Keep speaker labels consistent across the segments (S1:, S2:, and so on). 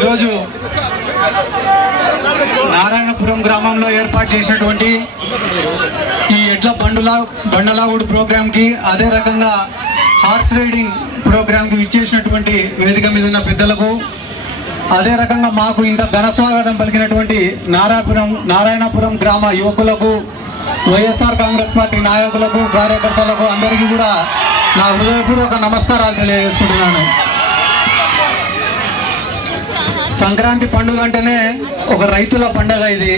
S1: ఈరోజు నారాయణపురం గ్రామంలో ఏర్పాటు చేసినటువంటి ఈ ఎడ్ల బండులా బండలాగుడు ప్రోగ్రాంకి అదే రకంగా హార్స్ రైడింగ్ ప్రోగ్రాంకి విచ్చేసినటువంటి వేదిక మీద ఉన్న పెద్దలకు అదే రకంగా మాకు ఇంత ఘన స్వాగతం పలికినటువంటి నారాయణపురం నారాయణపురం గ్రామ యువకులకు వైఎస్ఆర్ కాంగ్రెస్ పార్టీ నాయకులకు కార్యకర్తలకు అందరికీ కూడా నా హృదయపూర్వక నమస్కారాలు తెలియజేసుకుంటున్నాను. సంక్రాంతి పండుగ అంటేనే ఒక రైతుల పండగ ఇది.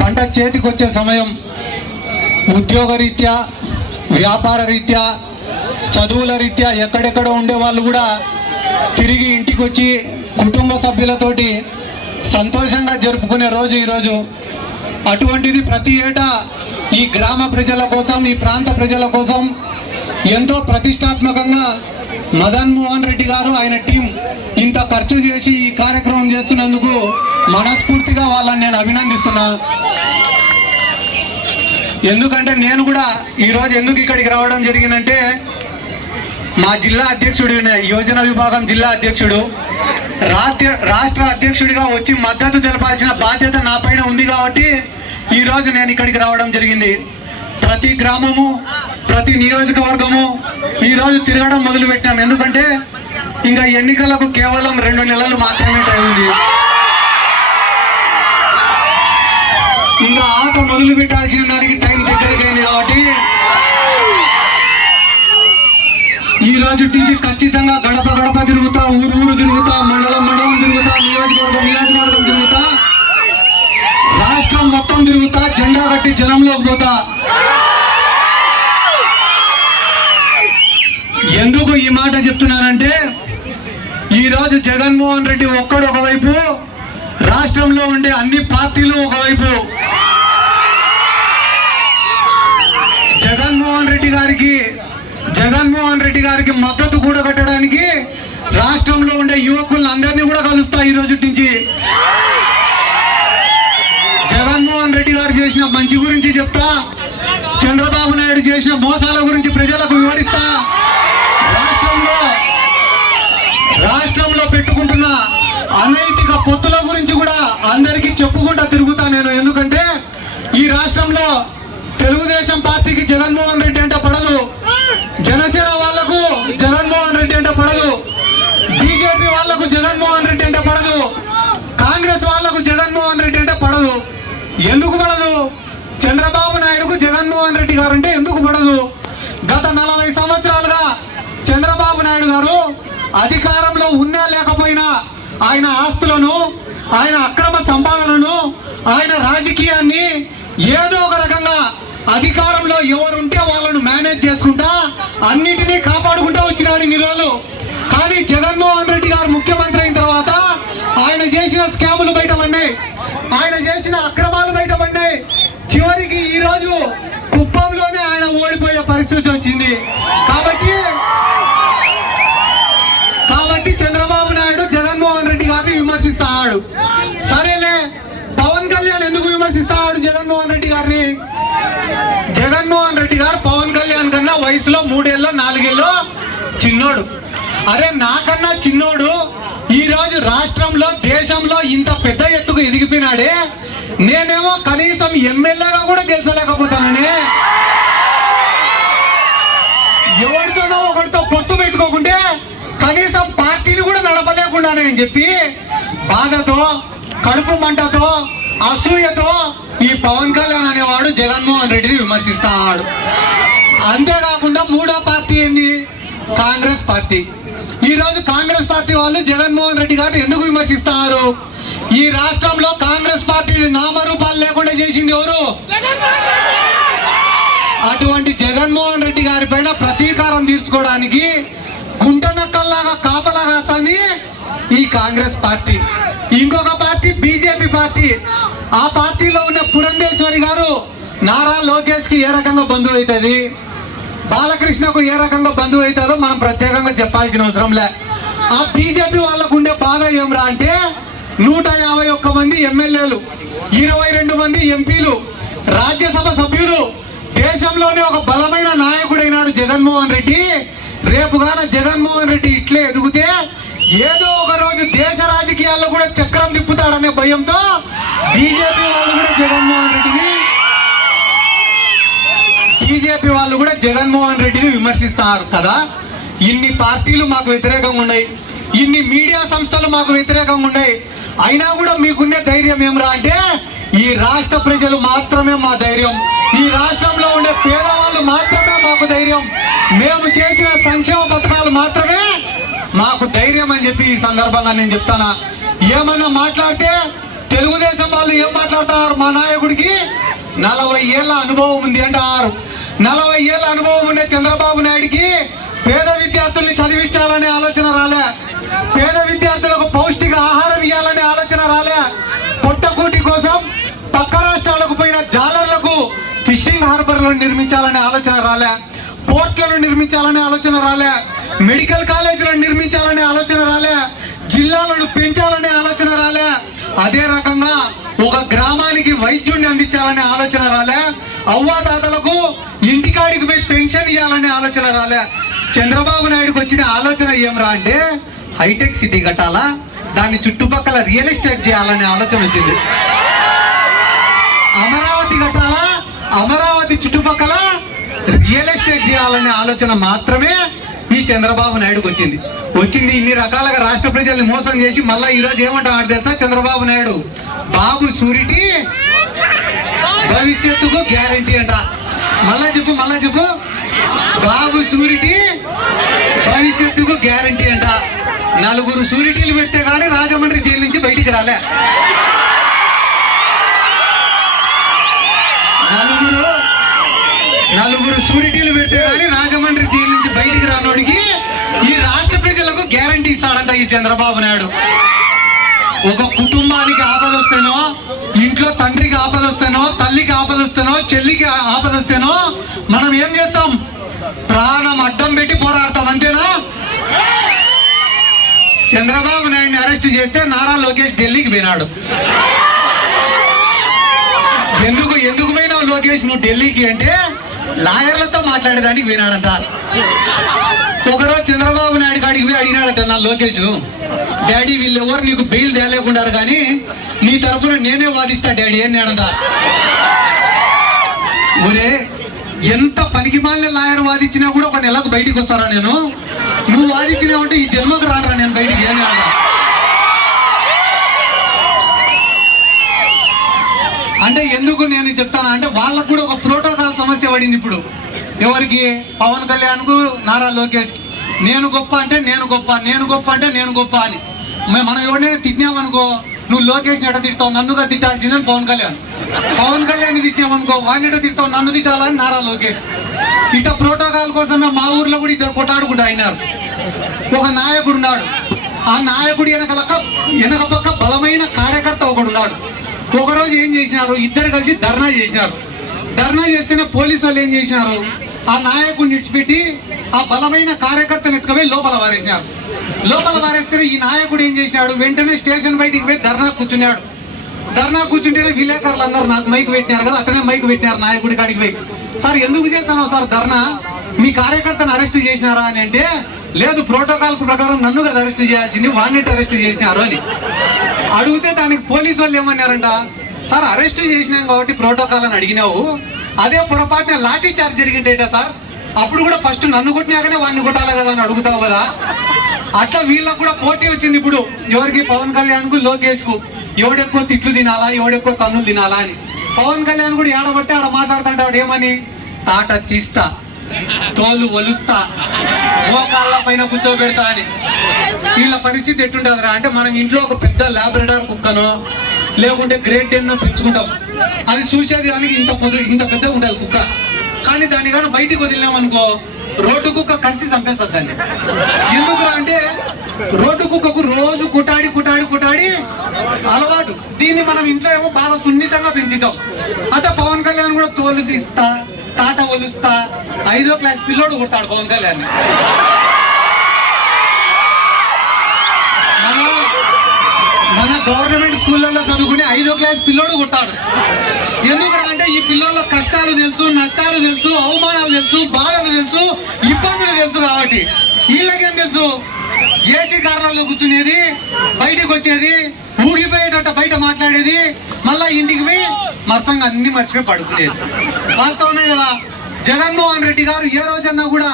S1: పంట చేతికొచ్చే సమయం ఉద్యోగ రీత్యా వ్యాపార రీత్యా చదువుల రీత్యా ఎక్కడెక్కడ ఉండే వాళ్ళు కూడా తిరిగి ఇంటికి వచ్చి కుటుంబ సభ్యులతోటి సంతోషంగా జరుపుకునే రోజు ఈరోజు. అటువంటిది ప్రతి ఏటా ఈ గ్రామ ప్రజల కోసం ఈ ప్రాంత ప్రజల కోసం ఎంతో ప్రతిష్టాత్మకంగా మదన్ మోహన్ రెడ్డి గారు ఆయన టీం ఇంత ఖర్చు చేసి ఈ కార్యక్రమం చేస్తున్నందుకు మనస్ఫూర్తిగా వాళ్ళని నేను అభినందిస్తున్నా. ఎందుకంటే నేను కూడా ఈరోజు ఎందుకు ఇక్కడికి రావడం జరిగిందంటే మా జిల్లా అధ్యక్షుడు యోజన విభాగం జిల్లా అధ్యక్షుడు రాష్ట్ర రాష్ట్ర అధ్యక్షుడిగా వచ్చి మద్దతు తెలపాల్సిన బాధ్యత నా పైన ఉంది కాబట్టి ఈ రోజు నేను ఇక్కడికి రావడం జరిగింది. ప్రతి గ్రామము ప్రతి నియోజకవర్గము ఈరోజు తిరగడం మొదలు పెట్టాం ఎందుకంటే ఇంకా ఎన్నికలకు కేవలం రెండు నెలలు మాత్రమే టైం ఉంది. ఇంకా ఆట మొదలు పెట్టాల్సిన దానికి టైం దగ్గరికి అయింది కాబట్టి ఈ రోజు నుంచి ఖచ్చితంగా గడప గడప తిరుగుతా ఊరు ఊరు తిరుగుతా మండలం మండలం తిరుగుతా నియోజకవర్గం నియోజకవర్గం తిరుగుతా రాష్ట్రం మొత్తం తిరుగుతా జెండా కట్టి జనంలోకి పోతా. ఎందుకు ఈ మాట చెప్తున్నానంటే ఈరోజు జగన్మోహన్ రెడ్డి ఒక్కడు ఒకవైపు రాష్ట్రంలో ఉండే అన్ని పార్టీలు ఒకవైపు. జగన్మోహన్ రెడ్డి గారికి జగన్మోహన్ రెడ్డి గారికి మద్దతు కూడగట్టడానికి రాష్ట్రంలో ఉండే యువకులను అందరినీ కూడా కలుస్తా ఈ రోజు నుంచి. జగన్మోహన్ రెడ్డి గారు చేసిన మంచి గురించి చెప్తా చంద్రబాబు నాయుడు చేసిన మోసాల గురించి ప్రజలకు వివరిస్తా. రాష్ట్రంలో రాష్ట్రంలో పెట్టుకుంటున్న అనైతిక పొత్తుల గురించి కూడా అందరికీ చెప్పుకుంటా తిరుగుతా నేను. ఎందుకంటే ఈ రాష్ట్రంలో తెలుగుదేశం పార్టీకి జగన్మోహన్ రెడ్డి అంటే పడదు. జనసేన వాళ్ళకు జగన్మోహన్ రెడ్డి అంటే పడదు. బీజేపీ వాళ్ళకు జగన్మోహన్ రెడ్డి అంటే పడదు. కాంగ్రెస్ వాళ్ళకు జగన్మోహన్ రెడ్డి అంటే పడదు. ఎందుకు పడదు? చంద్రబాబు నాయుడుకు జగన్మోహన్ రెడ్డి గారు అంటే ఎందుకు పడదు? గత నలభై సంవత్సరాలుగా చంద్రబాబు నాయుడు గారు అధికారంలో ఉన్నా లేకపోయినా ఆయన ఆస్తులను ఆయన అక్రమ సంపాదనను ఆయన రాజకీయాన్ని ఏదో ఒక రకంగా అధికారంలో ఎవరుంటే వాళ్ళను మేనేజ్ చేసుకుంటా అన్నిటినీ కాపాడుకుంటూ వచ్చినాడు ఇన్ని రోజులు. కానీ జగన్మోహన్ రెడ్డి గారు ముఖ్యమంత్రి అయిన తర్వాత ఆయన చేసిన స్కాములు బయట పడినాయి ఆయన చేసిన అక్రమాలు బయట పడినాయి చివరికి ఈరోజు కుప్పంలోనే ఆయన ఓడిపోయే పరిస్థితి వచ్చింది. కాబట్టి చంద్రబాబు నాయుడు జగన్మోహన్ రెడ్డి గారిని విమర్శిస్తాడు సరేలే పవన్ కళ్యాణ్ ఎందుకు విమర్శిస్తాడు జగన్మోహన్ రెడ్డి గారిని జగన్మోహన్ రెడ్డి గారు పవన్ కళ్యాణ్ కన్నా వయసులో మూడేళ్ళు నాలుగేళ్ళు చిన్నోడు. అరే నాకన్నా చిన్నోడు ఈ రోజు రాష్ట్రంలో దేశంలో ఇంత పెద్ద ఎత్తుకు ఎదిగిపోయినాడే. నేనేమో కనీసం ఎమ్మెల్యేగా కూడా గెలిచలేకపోతానని. ఎవరితోనో ఒకరితో పొత్తు పెట్టుకోకుంటే కనీసం పార్టీని కూడా నడపలేకుండానే అని చెప్పి బాధతో కడుపు మంటతో అసూయతో ఈ పవన్ కళ్యాణ్ అనేవాడు జగన్మోహన్ రెడ్డిని విమర్శిస్తాడు. అంతేకాకుండా మూడో పార్టీ ఏంది? కాంగ్రెస్ పార్టీ. ఈ రోజు కాంగ్రెస్ పార్టీ వాళ్ళు జగన్మోహన్ రెడ్డి గారు ఎందుకు విమర్శిస్తారు? ఈ రాష్ట్రంలో కాంగ్రెస్ పార్టీ నామరూపాలు లేకుండా చేసింది ఎవరు? అటువంటి జగన్మోహన్ రెడ్డి గారి పైన ప్రతీకారం తీర్చుకోవడానికి గుంటనక్కల్లాగా కాపలా ఈ కాంగ్రెస్ పార్టీ. ఇంకొక పార్టీ బీజేపీ పార్టీ. ఆ పార్టీలో ఉన్న పురంధేశ్వరి గారు నారా లోకేష్కి ఏ రకంగా బంధువు అవుతుంది? బాలకృష్ణకు ఏ రకంగా బంధువు అవుతారో మనం ప్రత్యేకంగా చెప్పాల్సిన అవసరం లే. ఆ బీజేపీ వాళ్ళకు ఉండే బాధ ఏమిరా అంటే నూట యాభై ఒక్క మంది ఎమ్మెల్యేలు ఇరవై రెండు మంది ఎంపీలు రాజ్యసభ సభ్యులు దేశంలోనే ఒక బలమైన నాయకుడైనాడు జగన్మోహన్ రెడ్డి. రేపు గాన జగన్మోహన్ రెడ్డి ఇట్లే ఎదిగితే ఏదో ఒక రోజు దేశ రాజకీయాల్లో కూడా చక్రం తిప్పుతాడనే భయంతో బీజేపీ వాళ్ళు కూడా జగన్మోహన్ రెడ్డిని బీజేపీ వాళ్ళు కూడా జగన్మోహన్ రెడ్డిని విమర్శిస్తారు కదా? ఇన్ని పార్టీలు మాకు వ్యతిరేకంగా ఉన్నాయి. ఇన్ని మీడియా సంస్థలు మాకు వ్యతిరేకంగా ఉన్నాయి. అయినా కూడా మీకున్న ధైర్యం ఏమరా అంటే ఈ రాష్ట్ర ప్రజలు మాత్రమే మా ధైర్యం. ఈ రాష్ట్రంలో ఉండే పేదవాళ్ళు మాత్రమే మాకు ధైర్యం. మేము చేసిన సంక్షేమ పథకాలు మాత్రమే మాకు ధైర్యం అని చెప్పి ఈ సందర్భంగా నేను చెప్తానా? ఏమన్నా మాట్లాడితే తెలుగుదేశం వాళ్ళు ఏం మాట్లాడతారు మా నాయకుడికి? నలభై ఏళ్ళ అనుభవం ఉంది అంటారు. నలభై ఏళ్ళ అనుభవం ఉండే చంద్రబాబు నాయుడికి పేద విద్యార్థుల్ని చదివించాలనే ఆలోచన రాలే. పేద విద్యార్థులకు పౌష్టిక ఆహారం ఇవ్వాలనే ఆలోచన రాలే. పొట్టకూటి కోసం పక్క రాష్ట్రాలకు పోయిన జాలర్లకు ఫిషింగ్ హార్బర్లను నిర్మించాలనే ఆలోచన రాలే. పోర్ట్లను నిర్మించాలనే ఆలోచన రాలే. మెడికల్ కాలేజీలను నిర్మించాలనే ఆలోచన రాలే. జిల్లాలను పెంచాలనే ఆలోచన రాలే. అదే రకంగా ఒక గ్రామానికి వైద్యుడిని అందించాలనే ఆలోచన రాలే. అవ్వాతాతలకు ఇంటికాడికి పోయి పెన్షన్ ఇవ్వాలనే ఆలోచన రాలే. చంద్రబాబు నాయుడుకి వచ్చిన ఆలోచన ఏమరా అంటే హైటెక్ సిటీ కట్టాలా? దాని చుట్టుపక్కల రియల్ ఎస్టేట్ చేయాలనే ఆలోచన వచ్చింది. అమరావతి కట్టాలా? అమరావతి చుట్టుపక్కల రియల్ ఎస్టేట్ చేయాలనే ఆలోచన మాత్రమే ఈ చంద్రబాబు నాయుడుకి వచ్చింది. వచ్చింది ఇన్ని రకాలుగా రాష్ట్ర ప్రజల్ని మోసం చేసి మళ్ళీ ఈరోజు ఏమంటాడు తెలుసా చంద్రబాబు నాయుడు? బాబు సూరిటీ భవిష్యత్తుకు గ్యారంటీ అంట. మళ్ళా చెప్పు మళ్ళా చెప్పు. బాబు సూరిటీ భవిష్యత్తుకు గ్యారంటీ అంట. నలుగురు సూరిటీలు పెట్టే కానీ రాజమండ్రి జైలు నుంచి బయటికి రాలే. నలుగురు నలుగురు సూరిటీలు పెట్టే కానీ రాజమండ్రి జైలు నుంచి బయటికి రానోడికి ఈ రాష్ట్ర ప్రజలకు గ్యారంటీ ఇస్తాడంట ఈ చంద్రబాబు నాయుడు. ఒక కుటుంబానికి ఆపద వస్తేనో ఇంట్లో తండ్రికి ఆపదొస్తేనో తల్లికి ఆపదొస్తేనో చెల్లికి ఆపదొస్తేనో మనం ఏం చేస్తాం? ప్రాణం అడ్డం పెట్టి పోరాడతాం అంతేనా? చంద్రబాబు నాయుడిని అరెస్ట్ చేస్తే నారా లోకేష్ ఢిల్లీకి పోయినాడు. ఎందుకు ఎందుకు పోయినావు లోకేష్ నువ్వు ఢిల్లీకి అంటే లాయర్లతో మాట్లాడేదానికి పోయినాడంట. ఒకరోజు చంద్రబాబు నాయుడు కాడికి పోయి అడిగినాడట నా లోకేష్. డాడీ వీళ్ళు ఎవరు నీకు బెయిల్ తేలేకుండారు కానీ నీ తరఫున నేనే వాదిస్తా డాడీ అన్నాడంట ఒరే ఎంత పనికి మాలిన లాయర్ వాదించినా కూడా ఒక నెలకు బయటికి వస్తారా నేను? నువ్వు వాదించినావంటే ఈ జన్మకు రారా నేను బయటికి అని అన్నాడు అంటే ఎందుకు నేను చెప్తాను? అంటే వాళ్ళకు కూడా ఒక ప్రోటోకాల్ సమస్య పడింది ఇప్పుడు. ఎవరికి? పవన్ కళ్యాణ్కు నారా లోకేష్కి. నేను గొప్ప అంటే నేను గొప్ప నేను గొప్ప అంటే నేను గొప్ప అని. మేము మనం ఎవరినైనా తిట్టినామనుకో నువ్వు లోకేష్ ఎట తిట్టావు నన్నుగా తిట్టాల్సిందని పవన్ కళ్యాణ్. పవన్ కళ్యాణ్ తిట్టినామనుకో వాడిని ఎట తిట్టావు నన్ను తిట్టాలని నారా లోకేష్. ఇట ప్రోటోకాల్ కోసమే మా ఊర్లో కూడా ఇద్దరు కొట్టాడుకుంటూ అయినారు. ఒక నాయకుడు ఉన్నాడు. ఆ నాయకుడు వెనకలక వెనక పక్క బలమైన కార్యకర్త ఒకడు ఉన్నాడు. ఒకరోజు ఏం చేసినారు? ఇద్దరు కలిసి ధర్నా చేసినారు. ధర్నా చేస్తేనే పోలీసు వాళ్ళు ఏం చేసినారు? ఆ నాయకుడిని విడిచిపెట్టి ఆ బలమైన కార్యకర్తను ఎత్తుకుపోయి లోపల వారేసినారు. లోపల వారేస్తే ఈ నాయకుడు ఏం చేసినాడు? వెంటనే స్టేషన్ బయటికి పోయి ధర్నా కూర్చున్నాడు. ధర్నా కూర్చుంటేనే విలేకరులు అందరూ నాకు మైక్ పెట్టినారు కదా అట్టనే మైక్ పెట్టినారు నాయకుడి కాడికి పోయి. సార్ ఎందుకు చేశాను సార్ ధర్నా? మీ కార్యకర్తను అరెస్ట్ చేసినారా? అని అంటే లేదు ప్రోటోకాల్ ప్రకారం నన్ను కదా అరెస్ట్ చేయాల్సింది వాడినట్టు అరెస్ట్ చేసినారు అని. అడిగితే దానికి పోలీసు వాళ్ళు ఏమన్నారంట సార్ అరెస్ట్ చేసినాం కాబట్టి ప్రోటోకాల్ అని అడిగినావు. అదే పొరపాటున లాఠీ చార్జ్ జరిగిందేట సార్? అప్పుడు కూడా ఫస్ట్ నన్ను కొట్టినాకనే వాడిని కొట్టాలి కదా అని అడుగుతావు కదా? అట్లా వీళ్ళకు కూడా పోటీ వచ్చింది ఇప్పుడు. ఎవరికి? పవన్ కళ్యాణ్కు లోకేష్కు ఎవడెక్కువ తిట్లు తినాలా? ఎవడెక్కువ కన్నులు తినాలా అని. పవన్ కళ్యాణ్ కూడా ఏడబట్టి ఆడ మాట్లాడుతుంటాడు ఏమని? తాట తీస్తా. తోలు ఒలుస్తా. మోకాళ్ళ పైన కూర్చోబెడతా అని. వీళ్ళ పరిస్థితి ఎట్టుండదురా అంటే మనం ఇంట్లో ఒక పెద్ద లాబ్రడార్ కుక్కనో లేకుంటే గ్రేట్ డెన్నో పెంచుకుంటాం. అది చూసేది దానికి ఇంత ఇంత పెద్ద ఉంటుంది కుక్క. కానీ దాన్ని కానీ బయటికి వదిలినామనుకో రోడ్డు కుక్క కలిసి చంపేస్తుంది దాన్ని. ఎందుకురా అంటే రోడ్డు కుక్కకు రోజు కుటాడి కుటాడి కుటాడి అలవాటు. దీన్ని మనం ఇంట్లో ఏమో బాగా సున్నితంగా పెంచుతాం అంటే పవన్ కళ్యాణ్ కూడా తోలు తీస్తా తాట ఒలుస్తా ఐదో క్లాస్ పిల్లోడు కొట్టాడు పవన్ కళ్యాణ్. గవర్నమెంట్ స్కూళ్ళల్లో చదువుకుని ఐదో క్లాస్ పిల్లోడు కొట్టాడు ఎందుకంటే ఈ పిల్లల కష్టాలు తెలుసు నష్టాలు తెలుసు అవమానాలు తెలుసు బాధలు తెలుసు ఇబ్బందులు తెలుసు కాబట్టి వీళ్ళకేం తెలుసు? ఏసీ కారణాల్లో కూర్చునేది బయటికి వచ్చేది ఊగిపోయేటట్టు బయట మాట్లాడేది మళ్ళా ఇంటికి పోయి మరసంగా అన్ని మర్చిపోయి పడుకునేది. వాస్తవమే కదా జగన్మోహన్ రెడ్డి గారు ఏ రోజన్నా కూడా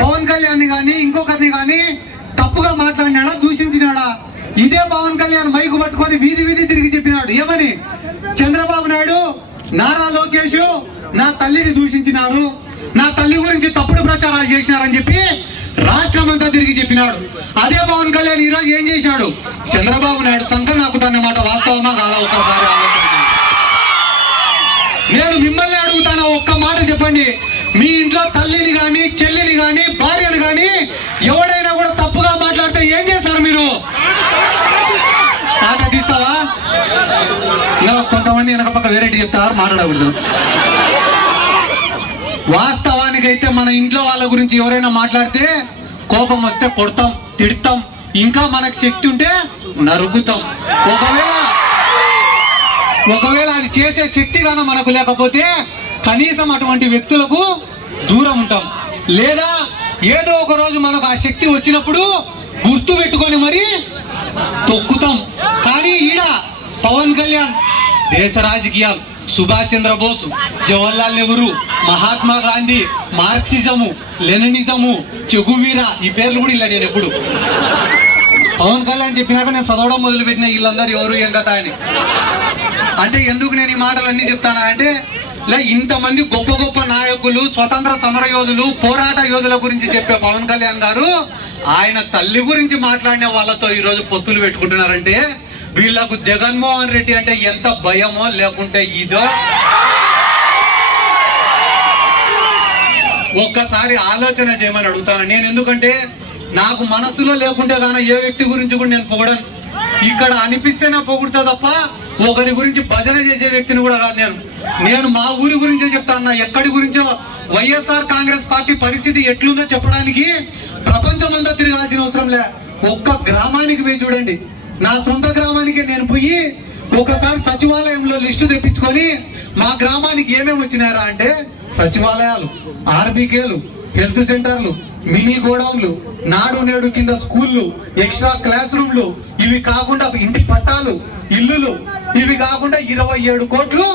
S1: పవన్ కళ్యాణ్ కానీ ఇంకొకరిని కానీ తప్పుగా మాట్లాడినాడా దూషించినాడా? ఇదే పవన్ కళ్యాణ్ మైకు పట్టుకొని వీధి వీధి తిరిగి చెప్పినాడు. ఏమని? చంద్రబాబు నాయుడు నారా లోకేష్ నా తల్లిని దూషించినారు. నా తల్లి గురించి తప్పుడు ప్రచారాలు చేసినారని చెప్పి రాష్ట్రం అంతా తిరిగి చెప్పినాడు. అదే పవన్ కళ్యాణ్ ఈరోజు ఏం చేసినాడు? చంద్రబాబు నాయుడు సంఘం నాకు మాట వాస్తవమా కాదా ఒక్కసారి నేను మిమ్మల్ని అడుగుతాను? ఒక్క మాట చెప్పండి. మీ ఇంట్లో తల్లిని కానీ చెల్లిని కానీ భార్యను కానీ ఎవడైనా కూడా తప్పుగా మాట్లాడితే ఏం చేస్తారు మీరు ఆట తీస్తావా ఇంకా కొంతమంది వెనక పక్క వేరేటి చెప్తారు? మాట్లాడకూడదు. వాస్తవానికైతే మన ఇంట్లో వాళ్ళ గురించి ఎవరైనా మాట్లాడితే కోపం వస్తే కొడతాం తిడతాం. ఇంకా మనకు శక్తి ఉంటే నరుగుతాం ఒకవేళ ఒకవేళ అది చేసే శక్తి కానీ మనకు లేకపోతే కనీసం అటువంటి వ్యక్తులకు దూరం ఉంటాం. లేదా ఏదో ఒక రోజు మనకు ఆ శక్తి వచ్చినప్పుడు గుర్తు పెట్టుకొని మరి తొక్కుతాం. కానీ ఈడ పవన్ కళ్యాణ్ దేశ రాజకీయాలు. సుభాష్ చంద్రబోస్ జవహర్లాల్ నెహ్రూ మహాత్మా గాంధీ మార్క్సిజము లెనినిజము చెగువీరా ఈ పేర్లు కూడా ఇలా నేను ఎప్పుడు. పవన్ కళ్యాణ్ చెప్పినాక నేను చదవడం మొదలుపెట్టిన వీళ్ళందరూ ఎవరు ఏం కథ అని అంటే ఎందుకు నేను ఈ మాటలన్నీ చెప్తానా అంటే లే ఇంతమంది గొప్ప గొప్ప నాయకులు స్వతంత్ర సమర యోధులు పోరాట యోధుల గురించి చెప్పే పవన్ కళ్యాణ్ గారు ఆయన తల్లి గురించి మాట్లాడిన వాళ్ళతో ఈరోజు పొత్తులు పెట్టుకుంటున్నారంటే వీళ్ళకు జగన్మోహన్ రెడ్డి అంటే ఎంత భయమో లేకుంటే ఇదో. ఒక్కసారి ఆలోచన చేయమని అడుగుతాను. నేను ఎందుకంటే నాకు మనసులో లేకుంటే కానీ ఏ వ్యక్తి గురించి కూడా నేను పొగడను. ఇక్కడ అనిపిస్తేనే పొగుడుతా తప్ప ఒకరి గురించి భజన చేసే వ్యక్తిని కూడా కాదు నేను. నేను మా ఊరి గురించే చెప్తాను ఎక్కడి గురించో వైఎస్ఆర్ కాంగ్రెస్ పార్టీ పరిస్థితి ఎట్లుందో చెప్పడానికి ప్రపంచం అంతా తిరగాల్సిన అవసరం లే. ఒక్క గ్రామానికి మీరు చూడండి. నా సొంత గ్రామానికి నేను పోయి ఒకసారి సచివాలయంలో లిస్టు తెప్పించుకొని మా గ్రామానికి ఏమేమి వచ్చినారా అంటే సచివాలయాలు ఆర్బీకేలు హెల్త్ సెంటర్లు మినీ గోడౌన్లు నాడు నేడు కింద స్కూళ్ళు ఎక్స్ట్రా క్లాస్ రూమ్లు ఇవి కాకుండా ఇంటి పట్టాలు ఇల్లులు ఇవి కాకుండా ఇరవై ఏడు కోట్లు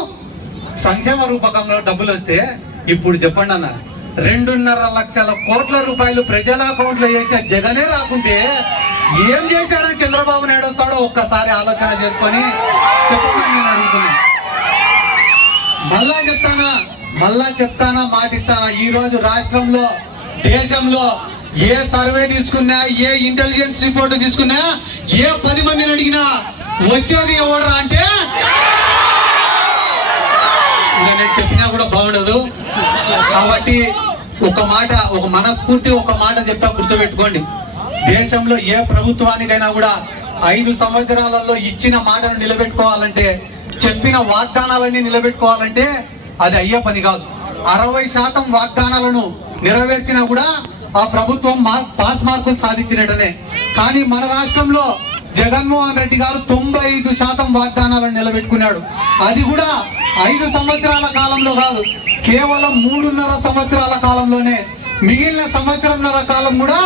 S1: సంక్షేమ రూపకంలో డబ్బులు వస్తే ఇప్పుడు చెప్పండి అన్న రెండున్నర లక్షల కోట్ల రూపాయలు ప్రజల అకౌంట్లో వేస్తే జగనే రాకుంటే ఏం చేశాడని చంద్రబాబు నాయుడు వస్తాడో ఒక్కసారి ఆలోచన చేసుకొని చెప్పమని నేను అడుగుతున్నా. మళ్ళా చెప్తానా? మళ్ళా చెప్తానా? మాటిస్తానా? ఈ రోజు రాష్ట్రంలో దేశంలో ఏ సర్వే తీసుకున్నా ఏ ఇంటెలిజెన్స్ రిపోర్ట్ తీసుకున్నా ఏ పది మందిని అడిగినా వచ్చేది ఎవడరా అంటే? ఇంకా నేను చెప్పినా కూడా బాగుండదు. కాబట్టి ఒక మాట ఒక మనస్ఫూర్తి ఒక మాట చెప్తా గుర్తుపెట్టుకోండి. దేశంలో ఏ ప్రభుత్వానికైనా కూడా ఐదు సంవత్సరాలలో ఇచ్చిన మాటను నిలబెట్టుకోవాలంటే చెప్పిన వాగ్దానాలన్నీ నిలబెట్టుకోవాలంటే అది అయ్యే పని కాదు. అరవై శాతం వాగ్దానాలను నెరవేర్చినా కూడా ఆ ప్రభుత్వం మా- పాస్ మార్కులు సాధించినట్టనే. కానీ మన రాష్ట్రంలో జగన్మోహన్ రెడ్డి గారు తొంభై ఐదు శాతం వాగ్దానాలను నిలబెట్టుకున్నాడు. అది కూడా ఐదు సంవత్సరాల కాలంలో కాదు కేవలం మూడున్నర సంవత్సరాల కాలంలోనే. మిగిలిన సంవత్సరంన్నర కాలం కూడా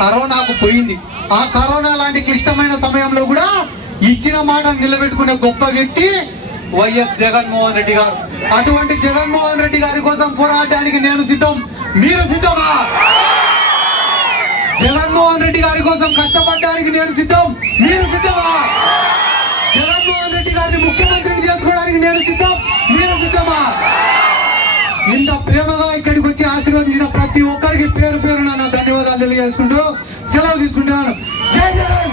S1: కరోనాకు పోయింది. ఆ కరోనా లాంటి క్లిష్టమైన సమయంలో కూడా ఇచ్చిన మాట నిలబెట్టుకునే గొప్ప వ్యక్తి వైఎస్ జగన్మోహన్ రెడ్డి గారు. అటువంటి జగన్మోహన్ రెడ్డి గారి కోసం పోరాడడానికి నేను సిద్ధం. మీరు సిద్ధమా? జగన్మోహన్ రెడ్డి గారి కోసం కష్టపడడానికి నేను సిద్ధం. మీరు సిద్ధమా? జగన్మోహన్ రెడ్డి గారిని ముఖ్యమంత్రిని చేసుకోవడానికి నేను సిద్ధం. మీరు సిద్ధమా? ఇంత ప్రేమగా ఇక్కడికి వచ్చి ఆశీర్వదించిన ప్రతి ఒక్కరికి పేరు పేరు తెలియజేసుకుంటూ సెలవు తీసుకుంటున్నాను. జై జగన్